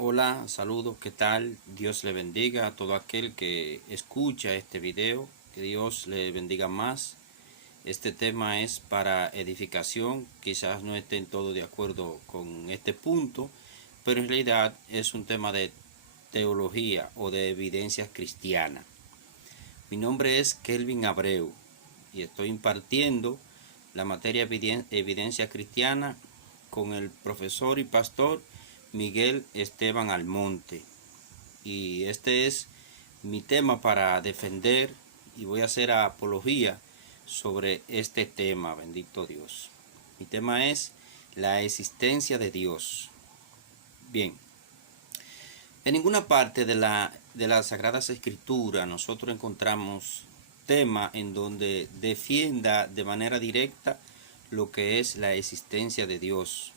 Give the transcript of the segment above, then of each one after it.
Hola, saludos, ¿qué tal? Dios le bendiga a todo aquel que escucha este video, que Dios le bendiga más. Este tema es para edificación, quizás no estén todos de acuerdo con este punto, pero en realidad es un tema de teología o de evidencias cristianas. Mi nombre es Kelvin Abreu y estoy impartiendo la materia evidencia cristiana con el profesor y pastor Miguel Esteban Almonte. Y este es mi tema para defender y voy a hacer apología sobre este tema, bendito Dios. Mi tema es la existencia de Dios. Bien, en ninguna parte de las Sagradas Escrituras nosotros encontramos tema en donde defienda de manera directa lo que es la existencia de Dios.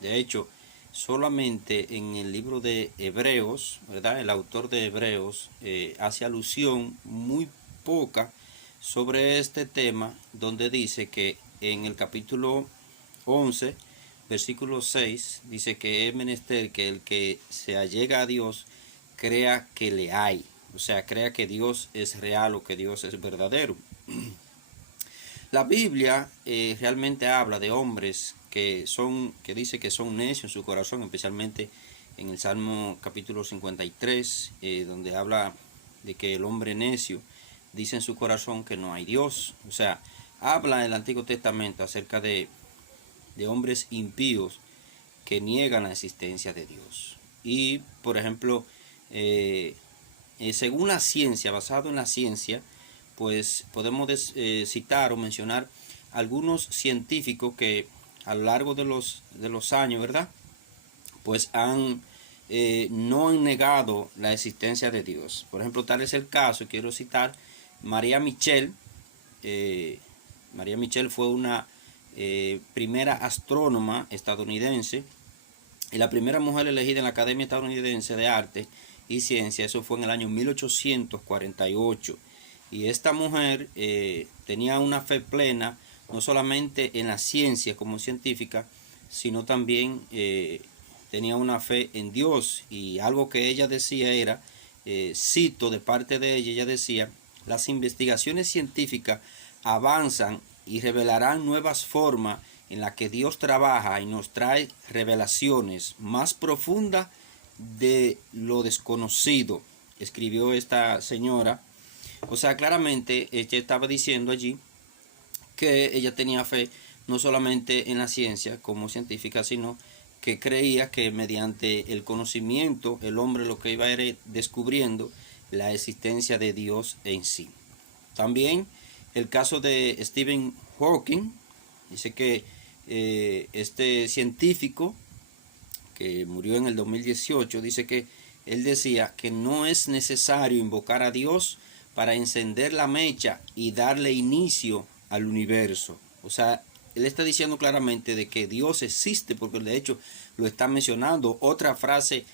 De hecho, solamente en el libro de Hebreos, ¿verdad? El autor de Hebreos hace alusión muy poca sobre este tema, donde dice que en el capítulo 11, versículo 6, dice que es menester que el que se allega a Dios crea que le hay, o sea, crea que Dios es real o que Dios es verdadero. La Biblia realmente habla de hombres que dice que son necios en su corazón, especialmente en el Salmo capítulo 53, donde habla de que el hombre necio dice en su corazón que no hay Dios. O sea, habla el Antiguo Testamento acerca de hombres impíos que niegan la existencia de Dios. Y, por ejemplo, según la ciencia, basado en la ciencia, pues podemos citar o mencionar algunos científicos que a lo largo de los años, ¿verdad? Pues no han negado la existencia de Dios. Por ejemplo, tal es el caso, quiero citar María Michel. María Michel fue una primera astrónoma estadounidense y la primera mujer elegida en la Academia Estadounidense de Arte y Ciencia. Eso fue en el año 1848. Y esta mujer tenía una fe plena, no solamente en la ciencia como científica, sino también tenía una fe en Dios. Y algo que ella decía era, cito de parte de ella, ella decía: las investigaciones científicas avanzan y revelarán nuevas formas en las que Dios trabaja y nos trae revelaciones más profundas de lo desconocido, escribió esta señora. O sea, claramente ella estaba diciendo allí que ella tenía fe no solamente en la ciencia como científica, sino que creía que mediante el conocimiento el hombre lo que iba era descubriendo la existencia de Dios en sí. También el caso de Stephen Hawking, dice que este científico que murió en el 2018, dice que él decía que no es necesario invocar a Dios para encender la mecha y darle inicio al universo. O sea, él está diciendo claramente de que Dios existe, porque de hecho lo está mencionando. Otra frase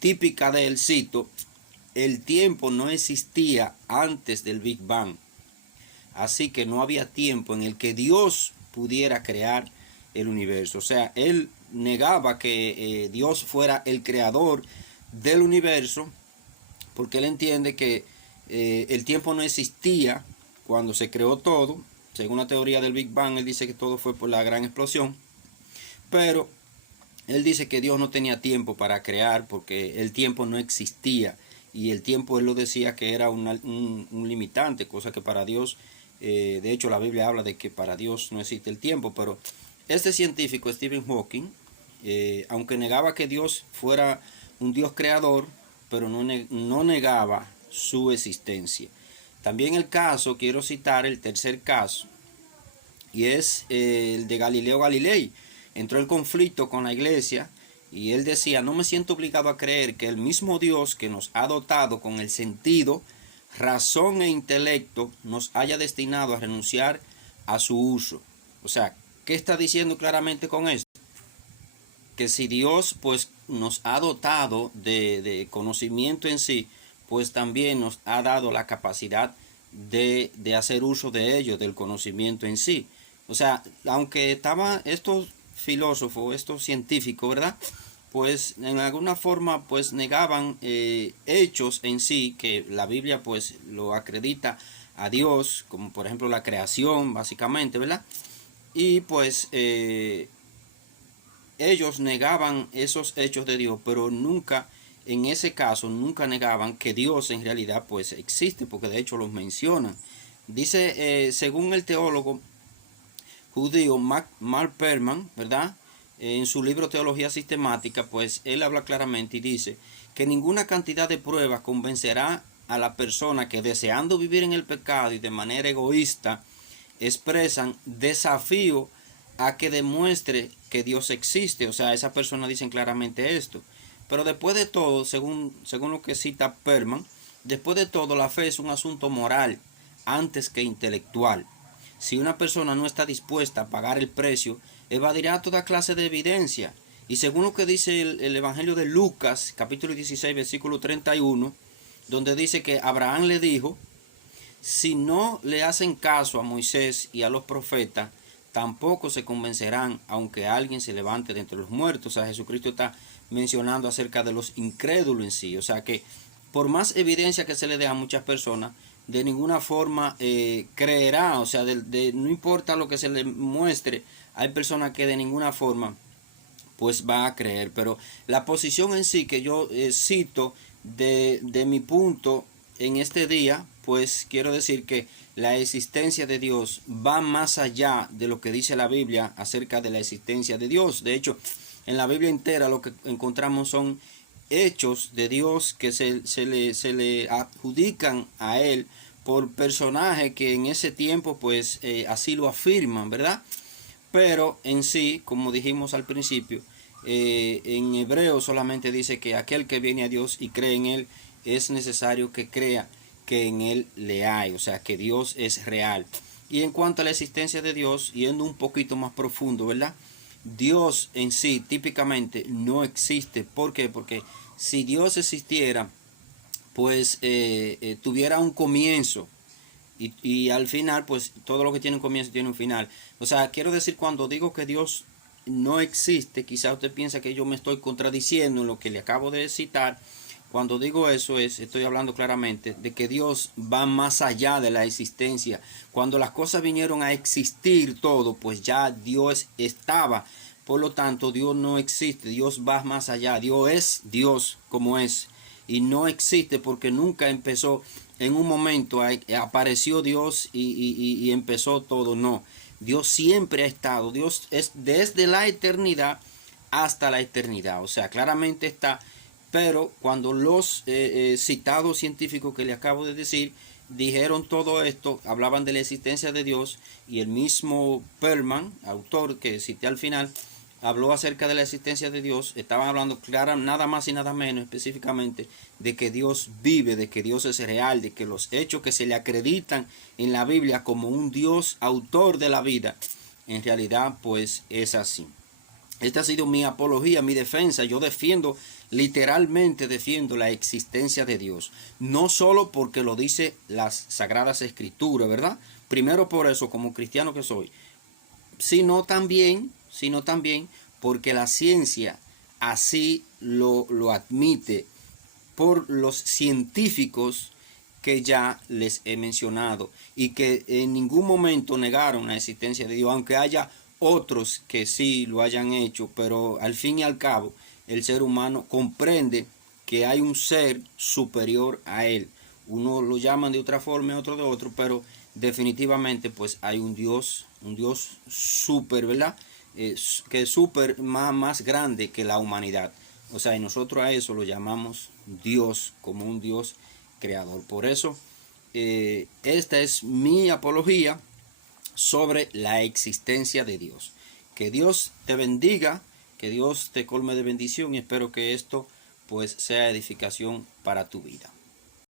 típica de él, cito: el tiempo no existía antes del Big Bang, así que no había tiempo en el que Dios pudiera crear el universo. O sea, él negaba que Dios fuera el creador del universo, porque él entiende que el tiempo no existía cuando se creó todo. Según la teoría del Big Bang, él dice que todo fue por la gran explosión, pero él dice que Dios no tenía tiempo para crear porque el tiempo no existía, y el tiempo él lo decía que era un limitante, cosa que para Dios, de hecho la Biblia habla de que para Dios no existe el tiempo. Pero este científico Stephen Hawking, aunque negaba que Dios fuera un Dios creador, pero no negaba su existencia. También el caso, quiero citar el tercer caso, y es el de Galileo Galilei. Entró el conflicto con la iglesia y él decía: no me siento obligado a creer que el mismo Dios que nos ha dotado con el sentido, razón e intelecto nos haya destinado a renunciar a su uso. O sea, ¿qué está diciendo claramente con esto? Que si Dios pues nos ha dotado de conocimiento en sí, pues también nos ha dado la capacidad de hacer uso de ello, del conocimiento en sí. O sea, aunque estaban estos filósofos, estos científicos, ¿verdad?, pues en alguna forma pues negaban hechos en sí, que la Biblia pues lo acredita a Dios, como por ejemplo la creación básicamente, ¿verdad? Y pues ellos negaban esos hechos de Dios, pero nunca, en ese caso, nunca negaban que Dios en realidad pues existe, porque de hecho los mencionan. Dice, según el teólogo judío Mark Perman, ¿verdad? En su libro Teología Sistemática, pues él habla claramente y dice que ninguna cantidad de pruebas convencerá a la persona que, deseando vivir en el pecado y de manera egoísta, expresan desafío a que demuestre que Dios existe. O sea, esas personas dicen claramente esto. Pero después de todo, según lo que cita Perman, después de todo la fe es un asunto moral antes que intelectual. Si una persona no está dispuesta a pagar el precio, evadirá toda clase de evidencia. Y según lo que dice el Evangelio de Lucas, capítulo 16, versículo 31, donde dice que Abraham le dijo, si no le hacen caso a Moisés y a los profetas, tampoco se convencerán, aunque alguien se levante de entre los muertos. O sea, Jesucristo está mencionando acerca de los incrédulos en sí. O sea que por más evidencia que se le dé a muchas personas, de ninguna forma creerá. O sea, no importa lo que se le muestre, hay personas que de ninguna forma pues va a creer. Pero la posición en sí que yo cito de mi punto en este día, pues quiero decir que la existencia de Dios va más allá de lo que dice la Biblia acerca de la existencia de Dios. De hecho, en la Biblia entera lo que encontramos son hechos de Dios que se le adjudican a Él por personajes que en ese tiempo pues así lo afirman, ¿verdad? Pero en sí, como dijimos al principio, en hebreo solamente dice que aquel que viene a Dios y cree en Él, es necesario que crea que en Él le hay, o sea, que Dios es real. Y en cuanto a la existencia de Dios, yendo un poquito más profundo, ¿verdad? Dios en sí típicamente no existe. ¿Por qué? Porque si Dios existiera, pues tuviera un comienzo. Y al final, pues todo lo que tiene un comienzo tiene un final. O sea, quiero decir, cuando digo que Dios no existe, quizá usted piensa que yo me estoy contradiciendo en lo que le acabo de citar. Cuando digo eso estoy hablando claramente de que Dios va más allá de la existencia. Cuando las cosas vinieron a existir todo, pues ya Dios estaba. Por lo tanto, Dios no existe, Dios va más allá. Dios es Dios como es. Y no existe porque nunca empezó en un momento, apareció Dios y empezó todo. No, Dios siempre ha estado. Dios es desde la eternidad hasta la eternidad. O sea, claramente está. Pero cuando los citados científicos que le acabo de decir dijeron todo esto, hablaban de la existencia de Dios, y el mismo Perlman, autor que cité al final, habló acerca de la existencia de Dios. Estaban hablando nada más y nada menos específicamente de que Dios vive, de que Dios es real, de que los hechos que se le acreditan en la Biblia como un Dios autor de la vida, en realidad pues es así. Esta ha sido mi apología, mi defensa. Yo literalmente defiendo la existencia de Dios. No solo porque lo dice las Sagradas Escrituras, ¿verdad? Primero por eso, como cristiano que soy. Sino también porque la ciencia así lo admite, por los científicos que ya les he mencionado y que en ningún momento negaron la existencia de Dios, aunque haya otros que sí lo hayan hecho, pero al fin y al cabo el ser humano comprende que hay un ser superior a él. Uno lo llaman de otra forma, otro de otro, pero definitivamente pues hay un Dios súper, ¿verdad? Que es súper más grande que la humanidad. O sea, y nosotros a eso lo llamamos Dios, como un Dios creador. Por eso, esta es mi apología sobre la existencia de Dios. Que Dios te bendiga, que Dios te colme de bendición, y espero que esto pues sea edificación para tu vida.